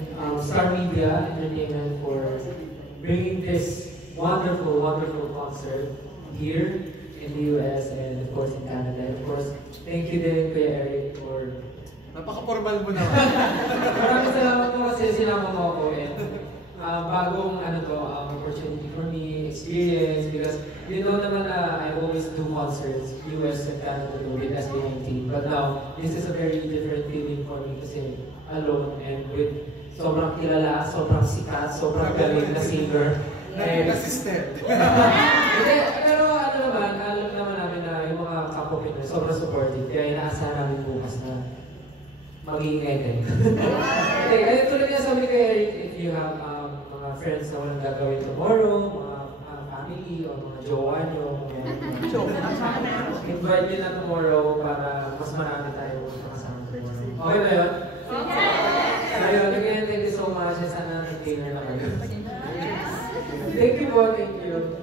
Star Media Entertainment for bringing this wonderful, wonderful concert here in the US and of course in Canada. Of course, thank you din Kuya Eric for... Napaka-formal mo naman. Maraming salamat po kasi sinama mo ako and bagong opportunity for me, experience, because you know naman na I always do concerts, US and Canada with SB19. But now, this is a very different feeling for me kasi alone and with sobrang kilala, sobrang sikat, sobrang galing na singer. Assisted. Hindi, pero alam naman namin na yung mga kapwa Pinoy sobrang supportive. Kaya inaasahan namin bukas na mag-iingay din. Okay, ayun tulad niya sabi kay Eric, if you have mga friends na walang gagawin tomorrow, mga family o mga jowa nyo, invite nyo na tomorrow para mas marami tayo makasama tomorrow. Okay ba yun? Ayun, again, thank you so much. Sana nag-dinner na kayo. Thank you po, thank you.